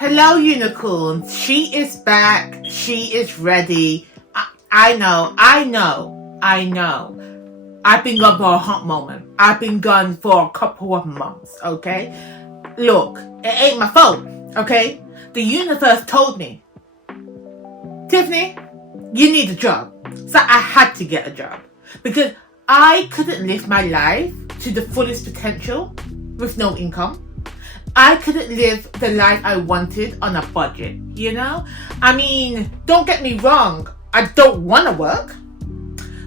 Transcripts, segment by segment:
Hello, unicorn. She is back. She is ready. I know. I've been gone for a hot moment. I've been gone for a couple of months, okay? Look, it ain't my fault, okay? The universe told me, Tiffany, you need a job. So I had to get a job because I couldn't live my life to the fullest potential with no income. I couldn't live the life I wanted on a budget, you know? I mean, don't get me wrong, I don't want to work.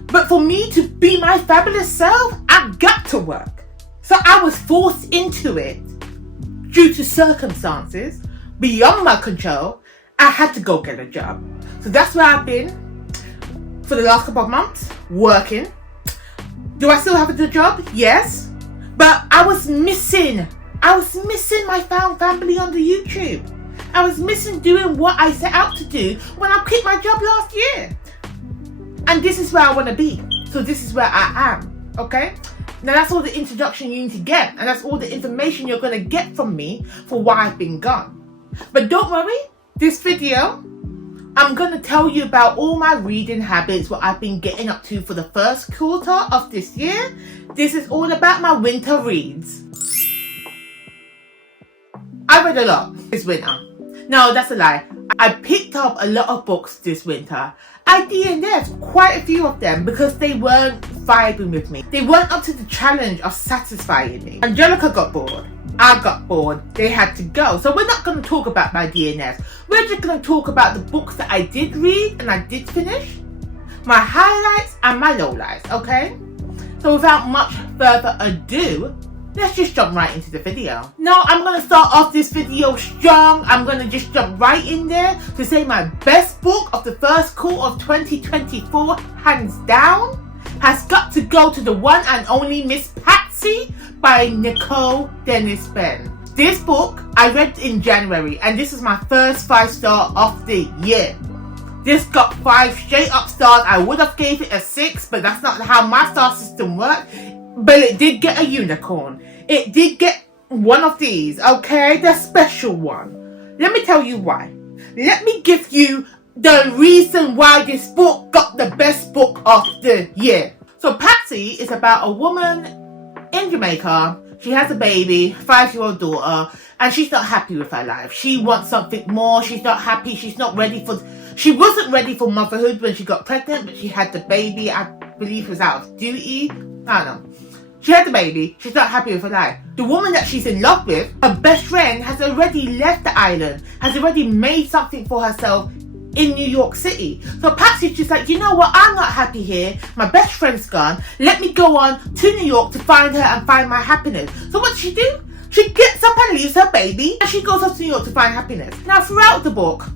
But for me to be my fabulous self, I got to work. So I was forced into it due to circumstances beyond my control. I had to go get a job. So that's where I've been for the last couple of months, working. Do I still have a good job? Yes. But I was missing my found family on the YouTube. I was missing doing what I set out to do when I quit my job last year. And this is where I want to be. So this is where I am, okay? Now that's all the introduction you need to get. And that's all the information you're going to get from me for why I've been gone. But don't worry, this video, I'm going to tell you about all my reading habits, what I've been getting up to for the first quarter of this year. This is all about my winter reads. I read a lot this winter. No, that's a lie. I picked up a lot of books this winter. I DNF'd quite a few of them because they weren't vibing with me. They weren't up to the challenge of satisfying me. Angelica got bored. I got bored. They had to go. So we're not going to talk about my DNFs. We're just going to talk about the books that I did read and I did finish. My highlights and my lowlights, okay? So without much further ado, let's just jump right into the video. Now, I'm going to start off this video strong. I'm going to just jump right in there to say my best book of the first quarter of 2024, hands down, has got to go to the one and only Miss Patsy by Nicole Dennis Benn. This book I read in January and this is my first 5-star of the year. This got 5 straight up stars. I would have gave it a 6, but that's not how my star system works. But it did get a unicorn. It did get one of these, okay? The special one. Let me tell you why. Let me give you the reason why this book got the best book of the year. So Patsy is about a woman in Jamaica. She has a baby, 5-year-old daughter, and she's not happy with her life. She wants something more. She's not happy. She wasn't ready for motherhood when she got pregnant, but she had the baby. I believe it was out of duty. I don't know. She had the baby. She's not happy with her life. The woman that she's in love with, her best friend, has already left the island, has already made something for herself in New York City. So Patsy's just like, you know what? I'm not happy here. My best friend's gone. Let me go on to New York to find her and find my happiness. So what does she do? She gets up and leaves her baby and she goes off to New York to find happiness. Now throughout the book,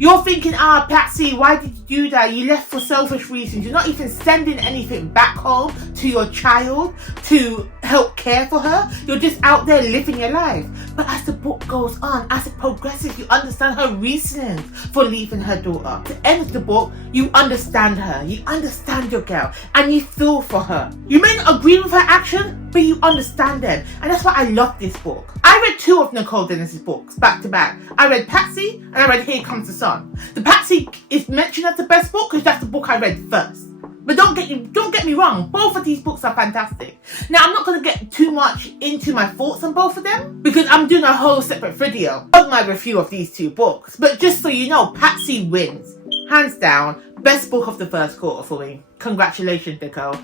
you're thinking, Patsy, why did you do that? You left for selfish reasons. You're not even sending anything back home to your child to help care for her. You're just out there living your life. But as the book goes on, as it progresses, you understand her reasons for leaving her daughter. At the end of the book, you understand her. You understand your girl. And you feel for her. You may not agree with her action, but you understand them. And that's why I love this book. I read 2 of Nicole Dennis's books back to back. I read Patsy and I read Here Comes the Sun. The Patsy is mentioned as the best book because that's the book I read first. But don't get me wrong, both of these books are fantastic. Now I'm not going to get too much into my thoughts on both of them because I'm doing a whole separate video of my review of these 2 books. But just so you know, Patsy wins. Hands down, best book of the first quarter for me. Congratulations, Nicole.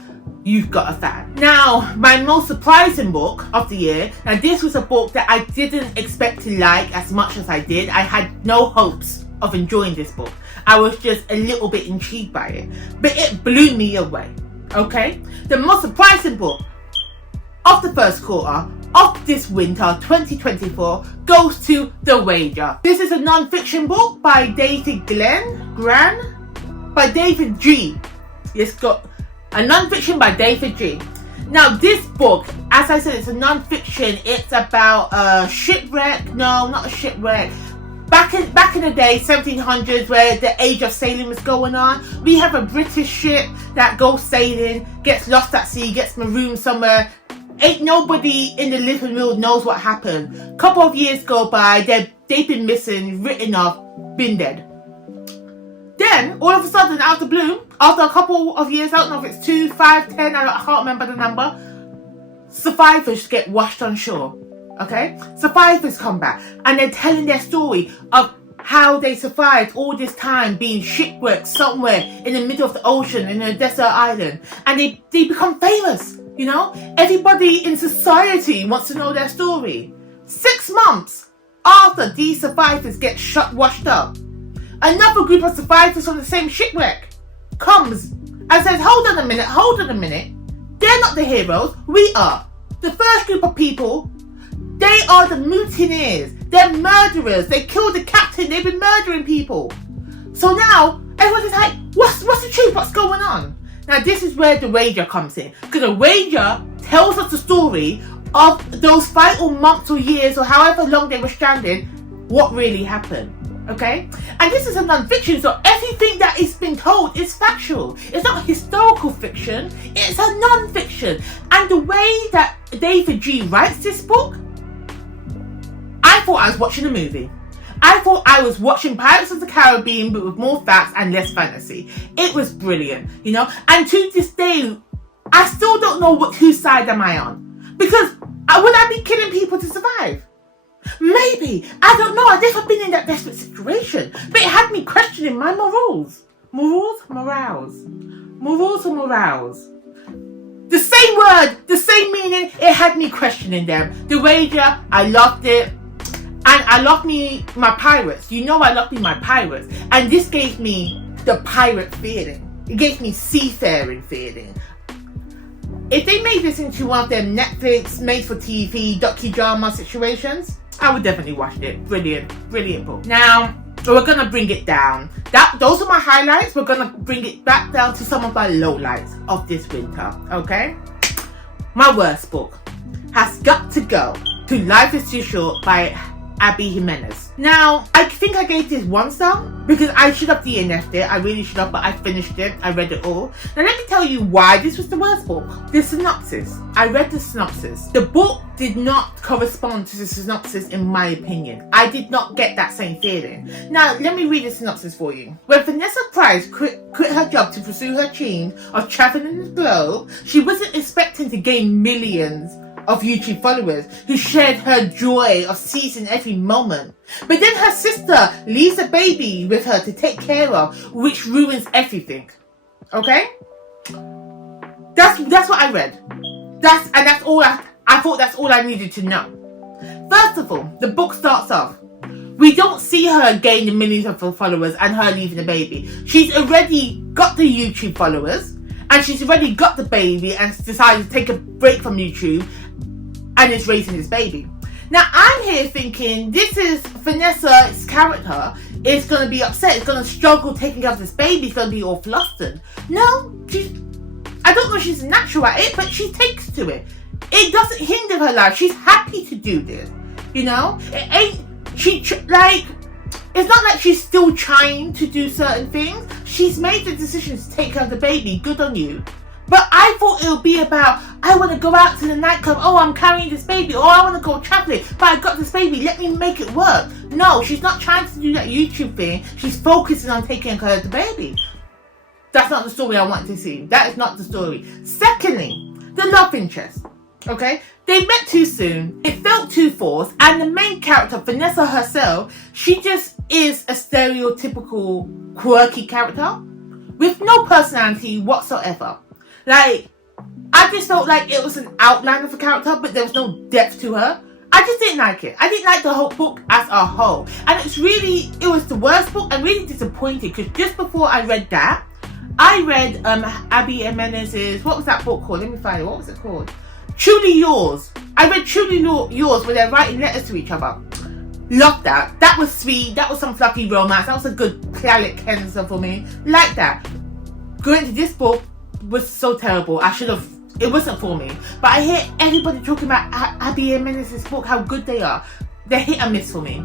You've got a fan. Now, my most surprising book of the year, and this was a book that I didn't expect to like as much as I did. I had no hopes of enjoying this book. I was just a little bit intrigued by it. But it blew me away, okay? The most surprising book of the first quarter of this winter 2024 goes to The Wager. This is a non-fiction book by David Gran, by David G. It's got a non-fiction by David G. Now this book, as I said, it's a non-fiction. It's about a shipwreck. No, not a shipwreck. Back in the day, 1700s, where the age of sailing was going on, we have a British ship that goes sailing, gets lost at sea, gets marooned somewhere, Ain't nobody in the living room knows what happened. Couple of years go by, they've been missing, written off, been dead. Then, all of a sudden, out of the blue, after a couple of years, I don't know if it's 2, 5, 10, I can't remember the number, survivors get washed on shore. Okay? Survivors come back and they're telling their story of how they survived all this time being shipwrecked somewhere in the middle of the ocean in a desert island. And they become famous, you know? Everybody in society wants to know their story. 6 months after these survivors get washed up, another group of survivors from the same shipwreck comes and says, hold on a minute. They're not the heroes, we are. The first group of people, they are the mutineers. They're murderers. They killed the captain. They've been murdering people. So now, everyone's like, what's the truth? What's going on? Now, this is where the Wager comes in. Because the Wager tells us the story of those vital months or years or however long they were stranded, what really happened. Okay? And this is a non-fiction, so everything that is being told is factual. It's not historical fiction. It's a non-fiction. And the way that David G. writes this book, I thought I was watching a movie. I thought I was watching Pirates of the Caribbean, but with more facts and less fantasy. It was brilliant, you know. And to this day, I still don't know whose side am I on. Because would I be killing people to survive? Maybe. I don't know. I've never been in that desperate situation. But it had me questioning my morals. Morals or morals? The same word, the same meaning. It had me questioning them. The Wager, I loved it. And I love my pirates. You know I love my pirates. And this gave me the pirate feeling. It gave me seafaring feeling. If they made this into one of them Netflix, made-for-TV, docudrama situations, I would definitely watch it. Brilliant book. Now, we're going to bring it down. Those are my highlights. We're going to bring it back down to some of my lowlights of this winter. Okay? My worst book has got to go to Life is Too Short by Abby Jimenez. Now, I think I gave this 1 star because I should have DNF'd it. I really should have, but I finished it. I read it all. Now, let me tell you why this was the worst book. The synopsis. I read the synopsis. The book did not correspond to the synopsis in my opinion. I did not get that same feeling. Now, let me read the synopsis for you. When Vanessa Price quit her job to pursue her dream of traveling the globe, she wasn't expecting to gain millions of YouTube followers who shared her joy of seizing every moment. But then her sister leaves a baby with her to take care of, which ruins everything. Okay? That's what I read. That's all I thought that's all I needed to know. First of all, the book starts off. We don't see her gaining millions of followers and her leaving the baby. She's already got the YouTube followers and she's already got the baby and decided to take a break from YouTube and is raising this baby. Now I'm here thinking this is Vanessa's character is going to be upset, is going to struggle taking care of this baby, is going to be all flustered. No, I don't know if she's natural at it, but she takes to it. It doesn't hinder her life. She's happy to do this, you know? It's not like she's still trying to do certain things. She's made the decision to take care of the baby. Good on you. But I thought it would be about, I want to go out to the nightclub. Oh, I'm carrying this baby. Or I want to go traveling. But I got this baby. Let me make it work. No, she's not trying to do that YouTube thing. She's focusing on taking care of the baby. That's not the story I want to see. That is not the story. Secondly, the love interest. Okay? They met too soon. It felt too forced. And the main character, Vanessa herself, she just is a stereotypical quirky character with no personality whatsoever. Like, I just felt like it was an outline of a character, but there was no depth to her. I just didn't like it. I didn't like the whole book as a whole. And it was the worst book. I'm really disappointed because just before I read that, I read Abby Jimenez's, what was that book called? Let me find it. What was it called? Truly Yours. I read Truly Yours where they're writing letters to each other. Loved that. That was sweet. That was some fluffy romance. That was a good Clarence Kenzer for me. Like that. Going to this book was so terrible. It wasn't for me. But I hear everybody talking about Abby Jimenez's book, how good they are. They're hit and miss for me.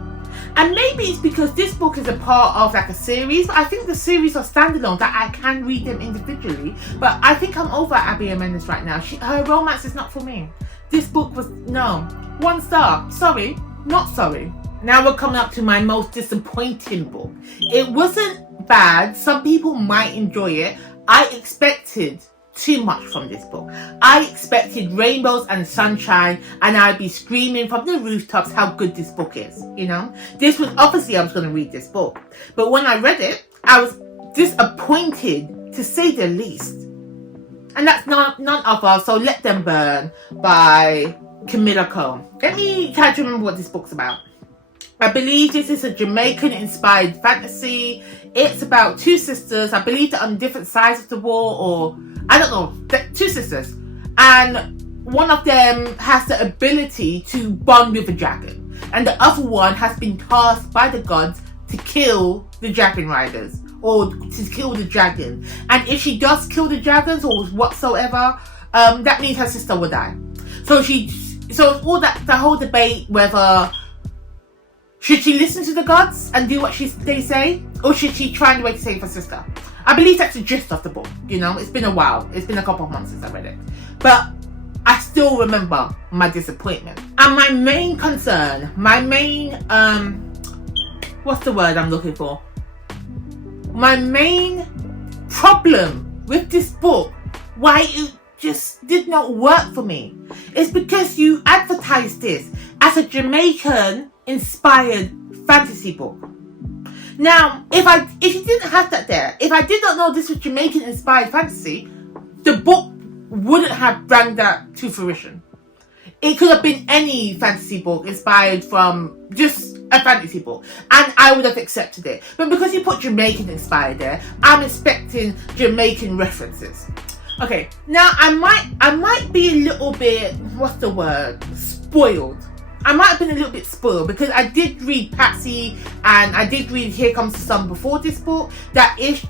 And maybe it's because this book is a part of like a series. But I think the series are standalone, that I can read them individually. But I think I'm over Abby Jimenez right now. Her romance is not for me. This book was, no, 1 star. Sorry, not sorry. Now we're coming up to my most disappointing book. It wasn't bad. Some people might enjoy it. I expected too much from this book. I expected rainbows and sunshine, and I'd be screaming from the rooftops how good this book is, you know. This was, obviously I was going to read this book, but when I read it, I was disappointed, to say the least. And that's none other, So Let Them Burn by Camilla Cone. Let me try to remember what this book's about. I believe this is a Jamaican-inspired fantasy. It's about 2 sisters. I believe they're on different sides of the war, or I don't know. 2 sisters, and one of them has the ability to bond with a dragon, and the other one has been tasked by the gods to kill the dragon riders, or to kill the dragon. And if she does kill the dragons or whatsoever, that means her sister will die. So all that, the whole debate whether should she listen to the gods and do what they say, or should she try and way to save her sister? I believe that's the gist of the book. You know, it's been a while. It's been a couple of months since I read it, but I still remember my disappointment. And my main concern, my main what's the word I'm looking for? My main problem with this book, why it just did not work for me, is because you advertised this as a Jamaican-inspired fantasy book. Now, if you didn't have that there, if I did not know this was Jamaican-inspired fantasy, the book wouldn't have brought that to fruition. It could have been any fantasy book inspired from just a fantasy book, and I would have accepted it. But because you put Jamaican-inspired there, I'm expecting Jamaican references. Okay, now I might be a little bit, what's the word, spoiled. I might have been a little bit spoiled because I did read Patsy and I did read Here Comes the Sun before this book that is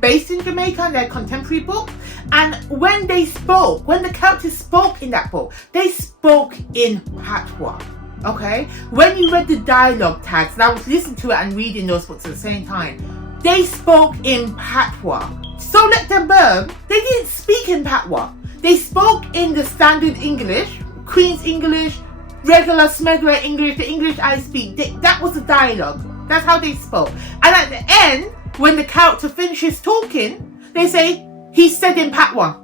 based in Jamaica, and their contemporary book. And when the characters spoke in that book, they spoke in patois. Okay? When you read the dialogue tags, and I was listening to it and reading those books at the same time, they spoke in patois. So Let Them Burn, they didn't speak in patois. They spoke in the standard English, Queen's English, regular smuggler English, the English I speak. That was the dialogue. That's how they spoke. And at the end, when the character finishes talking, they say, he said in patois.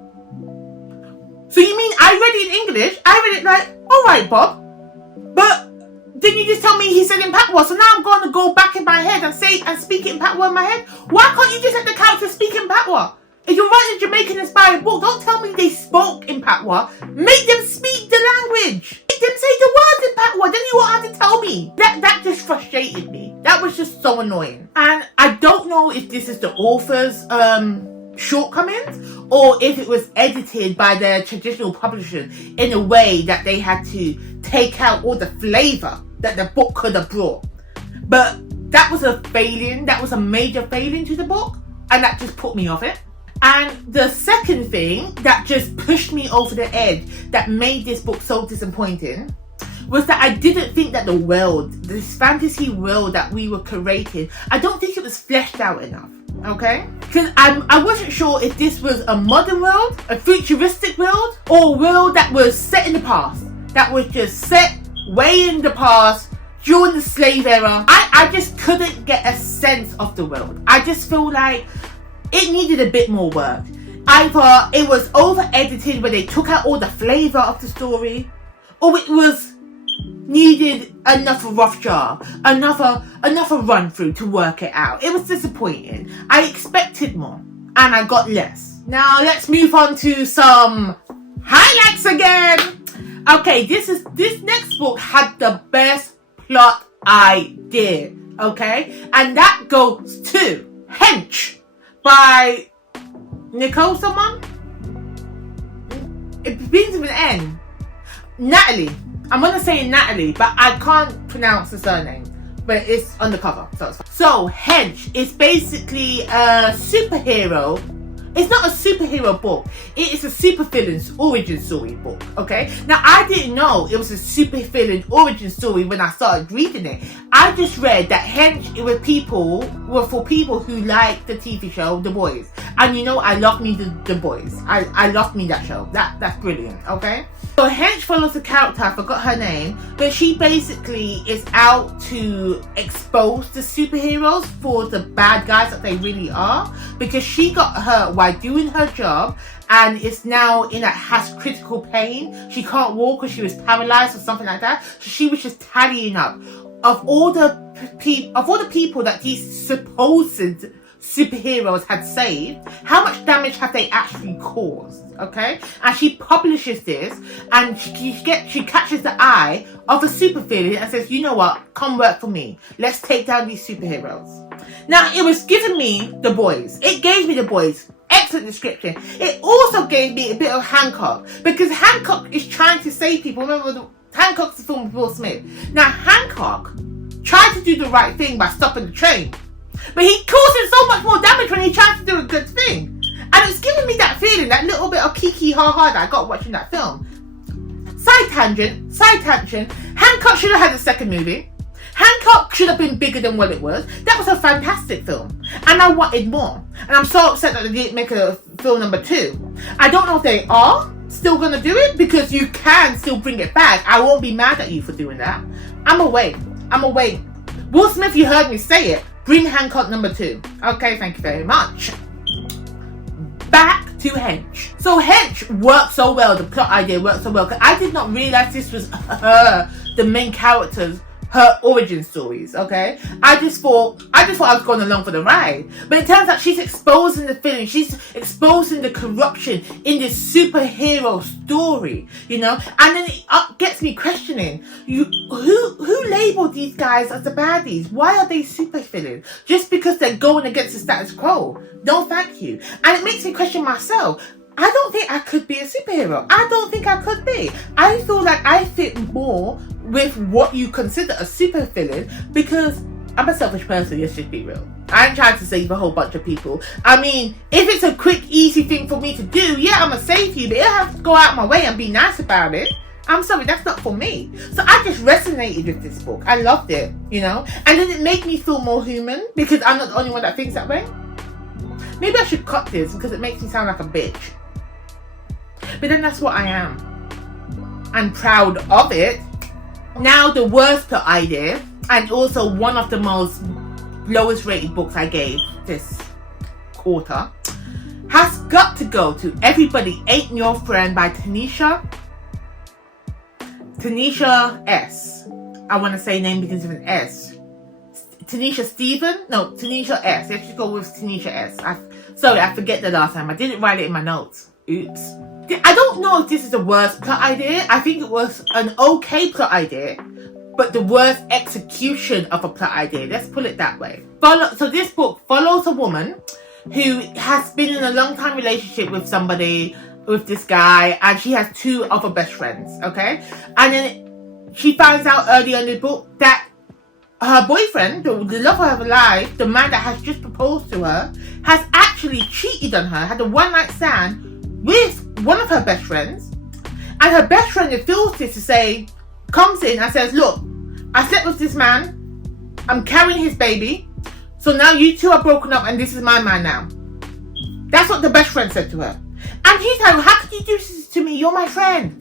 So you mean I read it in English? I read it like, alright Bob, but then you just tell me he said in patois, so now I'm going to go back in my head and speak it in patois in my head? Why can't you just let the character speak in patois? If you're writing a Jamaican-inspired book, don't tell me they spoke in patois. Make them speak the language. Make them say the words in patois. Then you won't have to tell me. That just frustrated me. That was just so annoying. And I don't know if this is the author's shortcomings, or if it was edited by their traditional publishers in a way that they had to take out all the flavour that the book could have brought. But that was a failing. That was a major failing to the book, and that just put me off it. And the second thing that just pushed me over the edge, that made this book so disappointing, was that I didn't think that the world, this fantasy world that we were creating, I don't think it was fleshed out enough. Okay? Because I wasn't sure if this was a modern world, a futuristic world, or a world that was set in the past. That was just set way in the past, during the slave era. I just couldn't get a sense of the world. I just feel like it needed a bit more work. Either it was over-edited where they took out all the flavour of the story, or it was needed another rough job, another run-through to work it out. It was disappointing. I expected more, and I got less. Now let's move on to some highlights again. Okay, this next book had the best plot idea. Okay, and that goes to Hench by Nicole someone? It begins with an N. Natalie. I'm going to say Natalie, but I can't pronounce the surname. But it's on the cover, so it's fine. So, Hench is basically a superhero. It's not a superhero book. It is a supervillain's origin story book, okay? Now, I didn't know it was a supervillain origin story when I started reading it. I just read that Hench were for people who like the TV show The Boys. And you know, I love me the boys. I love me that show. That's brilliant, okay? So Hench follows the character, I forgot her name, but she basically is out to expose the superheroes for the bad guys that they really are, because she got hurt while doing her job and is now has critical pain. She can't walk because she was paralyzed or something like that. So she was just tallying up of all the people that these supposed superheroes had saved, how much damage have they actually caused, okay? And she publishes this, and she catches the eye of a super villain and says, you know what, come work for me. Let's take down these superheroes. Now, it was giving me The Boys. It gave me The Boys. Excellent description. It also gave me a bit of Hancock, because Hancock is trying to save people. Remember, Hancock's the film with Will Smith. Now, Hancock tried to do the right thing by stopping the train, but he caused so much more damage when he tried to do a good thing. And it's giving me that feeling, that little bit of kiki ha-ha that I got watching that film. Side tangent. Hancock should have had a second movie. Hancock should have been bigger than what it was. That was a fantastic film. And I wanted more. And I'm so upset that they didn't make a film number 2. I don't know if they are still going to do it, because you can still bring it back. I won't be mad at you for doing that. I'm away. Will Smith, you heard me say it. Bring Hancock number 2. Okay, thank you very much. Back to Hench. So Hench worked so well, the plot idea worked so well, because I did not realize this was the main character's, her origin stories, okay? I just thought I was going along for the ride. But it turns out she's exposing the feeling, she's exposing the corruption in this superhero story, you know? And then it gets me questioning, who labeled these guys as the baddies? Why are they super villains? Just because they're going against the status quo? No, thank you. And it makes me question myself. I don't think I could be a superhero. I don't think I could be. I feel like I fit more with what you consider a super villain, because I'm a selfish person, let's just be real. I ain't trying to save a whole bunch of people. I mean, if it's a quick, easy thing for me to do, yeah, I'm gonna save you, but I have to go out my way and be nice about it. I'm sorry, that's not for me. So I just resonated with this book. I loved it, you know? And then it made me feel more human, because I'm not the only one that thinks that way. Maybe I should cut this, because it makes me sound like a bitch. But then that's what I am. I'm proud of it. Now, the worst plot idea, and also one of the most lowest rated books I gave this quarter, has got to go to Everybody Ain't Your Friend by Tanisha S. I want to say name begins with an S. Tanisha Stephen? No, Tanisha S. Let's just go with Tanisha S. Sorry, I forget the last time. I didn't write it in my notes. Oops. I don't know if this is the worst plot idea. I think it was an okay plot idea, but the worst execution of a plot idea. Let's put it that way. So this book follows a woman who has been in a long-time relationship with this guy, and she has 2 other best friends, okay? And then she finds out early in the book that her boyfriend, the love of her life, the man that has just proposed to her, has actually cheated on her, had a one-night stand with one of her best friends, and her best friend feels this to say, comes in and says, look, I slept with this man, I'm carrying his baby, so now you 2 are broken up and this is my man now. That's what the best friend said to her. And he's like, how could you do this to me? You're my friend.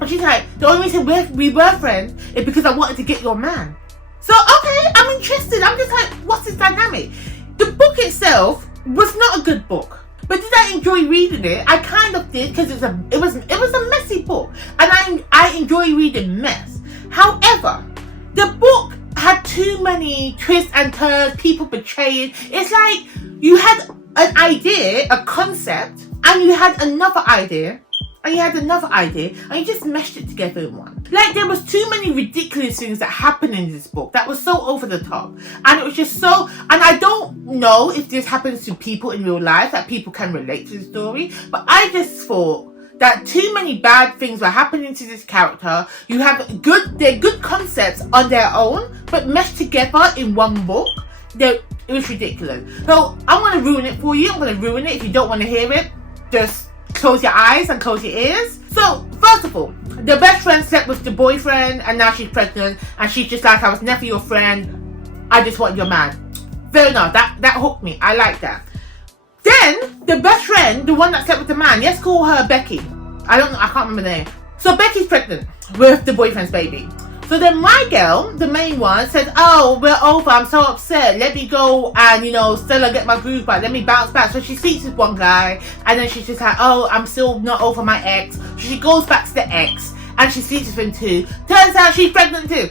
And she's like, the only reason we were friends is because I wanted to get your man. So, okay, I'm interested. I'm just like, what's this dynamic? The book itself was not a good book. But did I enjoy reading it? I kind of did, because it was a messy book, and I enjoy reading mess. However, the book had too many twists and turns, people betraying. It's like you had an idea, a concept, and you had another idea, and you had another idea, and you just meshed it together in one. Like, there was too many ridiculous things that happened in this book that was so over the top, and it was just so, and I don't know if this happens to people in real life, that people can relate to the story, but I just thought that too many bad things were happening to this character. You have they're good concepts on their own, but meshed together in one book. It was ridiculous. So I'm going to ruin it for you. I'm going to ruin it. If you don't want to hear it, just close your eyes and close your ears. So, first of all, the best friend slept with the boyfriend, and now she's pregnant, and she's just like, I was never your friend, I just want your man. Fair enough, that hooked me, I like that. Then then the best friend, the one that slept with the man, let's call her Becky. I can't remember the name. So Becky's pregnant with the boyfriend's baby. So then my girl, the main one, says, oh, we're over, I'm so upset. Let me go and, Stella, get my groove back. Let me bounce back. So she sleeps with one guy, and then she's just like, oh, I'm still not over my ex. So she goes back to the ex, and she sleeps with him too. Turns out she's pregnant too.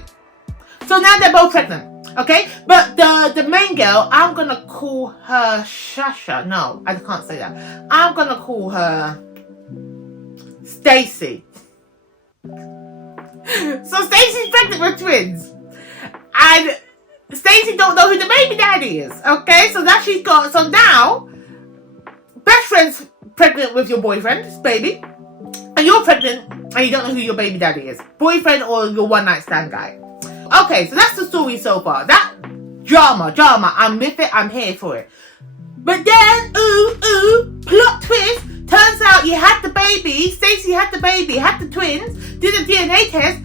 So now they're both pregnant, okay? But the main girl, I'm going to call her Shasha. No, I can't say that. I'm going to call her Stacy. So Stacey's pregnant with twins, and Stacey don't know who the baby daddy is. Okay, so that she's got. So now, best friend's pregnant with your boyfriend's baby, and you're pregnant and you don't know who your baby daddy is, boyfriend or your one night stand guy. Okay, so that's the story so far. That drama. I'm with it. I'm here for it. But then, plot twist. Turns out you had the baby, Stacey had the baby, had the twins, did a DNA test,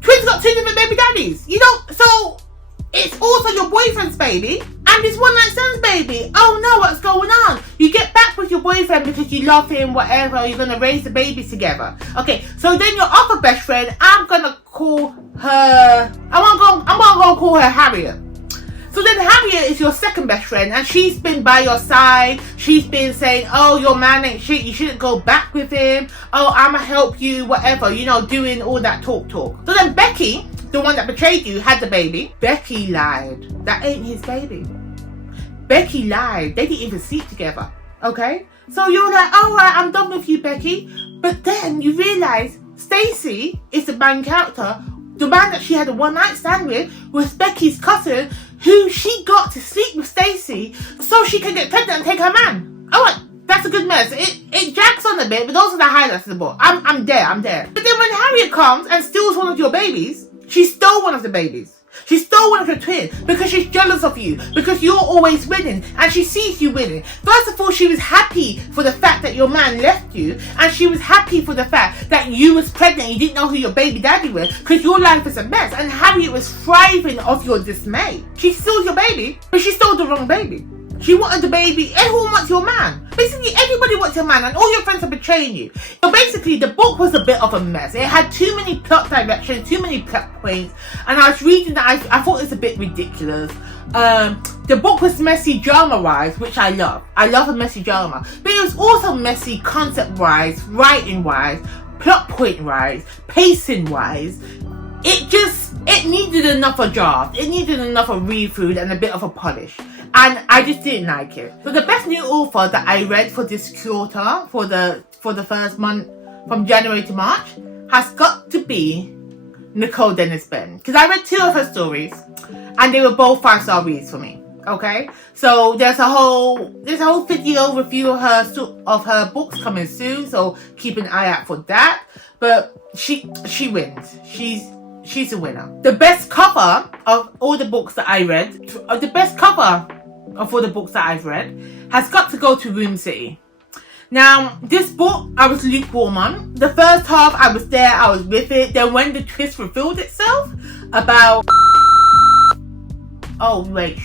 twins got 2 different baby daddies. So it's also your boyfriend's baby and his one night stand's baby. Oh no, what's going on? You get back with your boyfriend because you love him, whatever, you're gonna raise the baby together. Okay, so then your other best friend, I'm gonna call her, I'm gonna go call her Harriet. So then Harriet is your second best friend, and she's been by your side. She's been saying, oh, your man ain't shit, you shouldn't go back with him. Oh, I'ma help you, whatever, doing all that talk. So then Becky, the one that betrayed you, had the baby. Becky lied. That ain't his baby. Becky lied. They didn't even sleep together, okay? So you're like, all right, I'm done with you, Becky. But then you realise Stacey is the main character. The man that she had a one night stand with was Becky's cousin, who she got to sleep with Stacey so she can get pregnant and take her man. Alright, that's a good mess. It drags on a bit, but those are the highlights of the book. I'm there. But then when Harriet comes and steals one of your babies, she stole one of the babies. She stole one of your twins because she's jealous of you, because you're always winning and she sees you winning. First of all, she was happy for the fact that your man left you, and she was happy for the fact that you was pregnant and you didn't know who your baby daddy was because your life is a mess, and Harriet was thriving off your dismay. She stole your baby, but she stole the wrong baby. She wanted the baby. Everyone wants your man. Basically, everybody wants your man, and all your friends are betraying you. So basically, the book was a bit of a mess. It had too many plot directions, too many plot points, and I was reading that. I thought it was a bit ridiculous. The book was messy drama-wise, which I love. I love a messy drama, but it was also messy concept-wise, writing-wise, plot point-wise, pacing-wise. It needed another draft. It needed another read-through and a bit of a polish. And I just didn't like it. So the best new author that I read for this quarter, for the first month, from January to March, has got to be Nicole Dennis Benn. Because I read 2 of her stories, and they were both 5-star reads for me. Okay? So there's a whole video review of her books coming soon, so keep an eye out for that. But she wins. She's a winner. The best cover of all the books that I read, I've read, has got to go to Room City. Now, this book, I was lukewarm on. The first half, I was there, I was with it. Then when the twist revealed itself about... Oh, wait.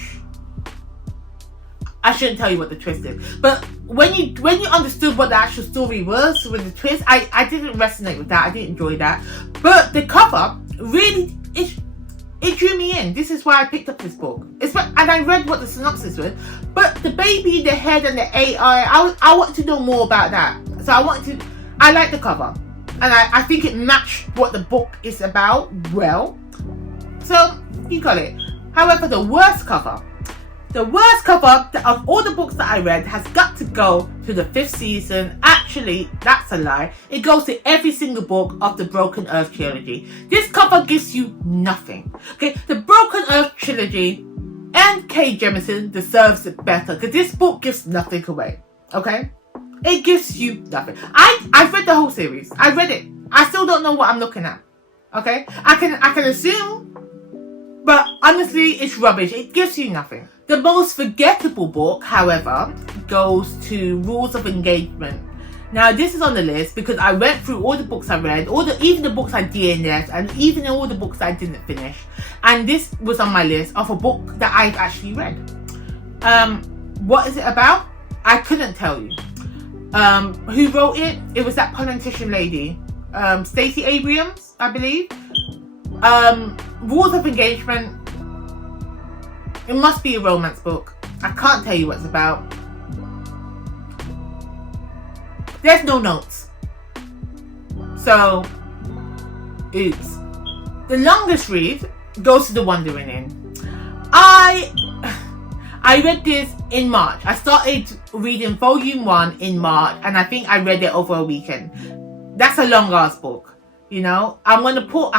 I shouldn't tell you what the twist is. But when you understood what the actual story was with the twist, I didn't resonate with that. I didn't enjoy that. But the cover, really, it drew me in. This is why I picked up this book. And I read what the synopsis was. But the baby, the head, and the AI, I wanted to know more about that. So I like the cover. And I think it matched what the book is about well. So, you got it. However, the worst cover of all the books that I read has got to go to the 5th season. Actually, that's a lie. It goes to every single book of the Broken Earth trilogy. This cover gives you nothing. Okay, the Broken Earth trilogy and Kay Jemisin deserves it better because this book gives nothing away. Okay, it gives you nothing. I've read the whole series. I read it. I still don't know what I'm looking at. Okay, I can assume, but honestly, it's rubbish. It gives you nothing. The most forgettable book, however, goes to Rules of Engagement. Now, this is on the list because I went through all the books I read, even the books I DNF'd, and even all the books I didn't finish. And this was on my list of a book that I've actually read. What is it about? I couldn't tell you. Who wrote it? It was that politician lady, Stacey Abrams, I believe. Rules of Engagement. It must be a romance book. I can't tell you what it's about. There's no notes. So, oops. The longest read goes to The Wandering Inn. I read this in March. I started reading volume 1 in March, and I think I read it over a weekend. That's a long ass book, you know. I'm gonna put,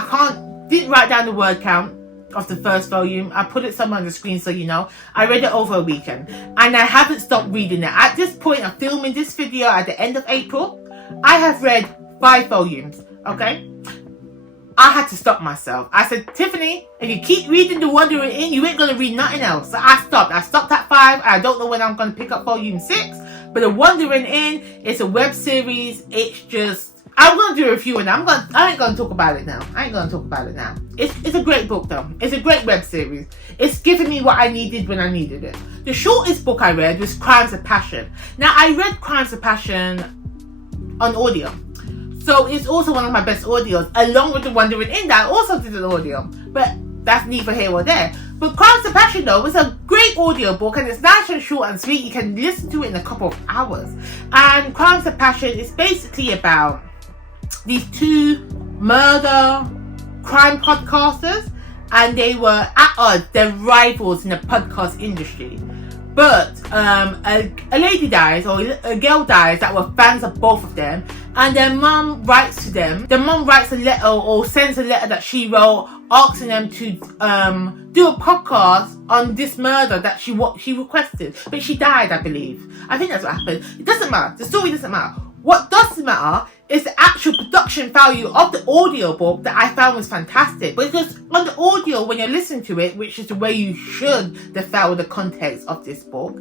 didn't write down the word count of the first volume. I put it somewhere on the screen so you know. I read it over a weekend, and I haven't stopped reading it. At this point, I'm filming this video at the end of April. I have read 5 volumes, okay? I had to stop myself. I said, Tiffany, if you keep reading The Wandering Inn, you ain't gonna read nothing else. So I stopped. I stopped at 5. I don't know when I'm gonna pick up volume 6. But The Wandering Inn is a web series. It's just, I'm gonna do a review and I ain't gonna talk about it now. It's a great book though. It's a great web series. It's giving me what I needed when I needed it. The shortest book I read was Crimes of Passion. Now I read Crimes of Passion on audio. So it's also one of my best audios, along with The Wandering Inn that I also did an audio. But that's neither here or there. But Crimes of Passion though was a great audio book, and it's nice and short and sweet. You can listen to it in a couple of hours. And Crimes of Passion is basically about these 2 murder crime podcasters, and they were at odds. They're rivals in the podcast industry. But a lady dies, or a girl dies, that were fans of both of them, and their mum writes to them. Their mum writes a letter, or sends a letter that she wrote, asking them to do a podcast on this murder that she requested. But she died, I believe. I think that's what happened. It doesn't matter. The story doesn't matter. What does matter is the actual production value of the audiobook that I found was fantastic. Because on the audio, when you're listening to it, which is the way you should follow the context of this book,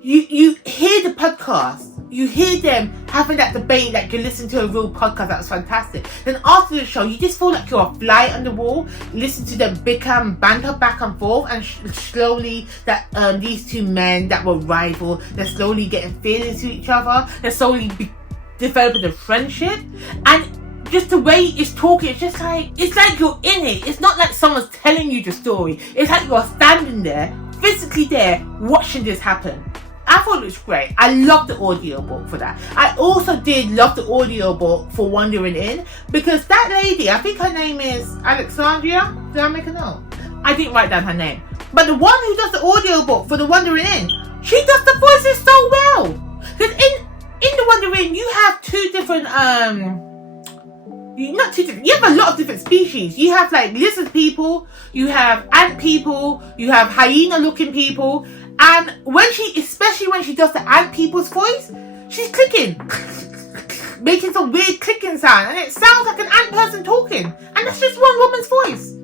you hear the podcast. You hear them having that debate like you're listening to a real podcast. That was fantastic. Then after the show, you just feel like you're a fly on the wall. Listen to them bicker and banter back and forth, and slowly that these 2 men that were rival, they're slowly getting feelings to each other. They're slowly developing a friendship, and just the way it's talking, it's like you're in it. It's not like someone's telling you the story. It's like you're standing there, physically there, watching this happen. I thought it was great. I loved the audiobook for that. I also did love the audiobook for Wandering Inn, because that lady, I think her name is Alexandria. Did I make a note? I didn't write down her name. But the one who does the audiobook for The Wandering Inn, she does the voices so well. Because in The Wandering Inn, you have 2 different, not 2 different, you have a lot of different species. You have like lizard people, you have ant people, you have hyena looking people. And especially when she does the ant people's voice, she's clicking, making some weird clicking sound, and it sounds like an ant person talking, and that's just one woman's voice.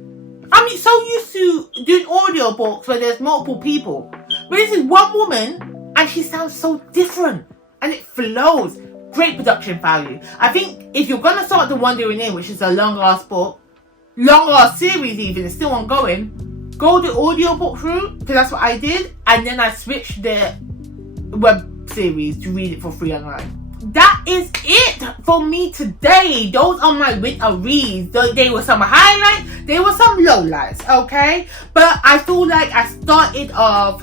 I'm so used to doing audiobooks where there's multiple people, but this is one woman, and she sounds so different, and it flows. Great production value. I think if you're gonna start The Wandering Inn, which is a long ass book, long ass series even, it's still ongoing, go the audiobook route, because that's what I did, and then I switched the web series to read it for free online. That is it for me today. Those are my winter reads. They were some highlights, they were some lowlights, okay? But I feel like I started off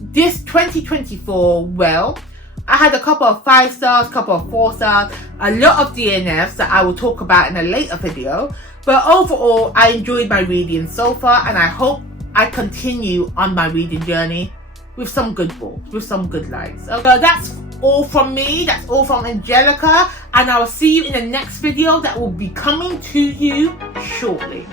this 2024 well. I had a couple of 5 stars, couple of 4 stars, a lot of DNFs that I will talk about in a later video. But overall, I enjoyed my reading so far, and I hope I continue on my reading journey with some good books, with some good likes. Okay, that's all from me. That's all from Angelica, and I will see you in the next video that will be coming to you shortly.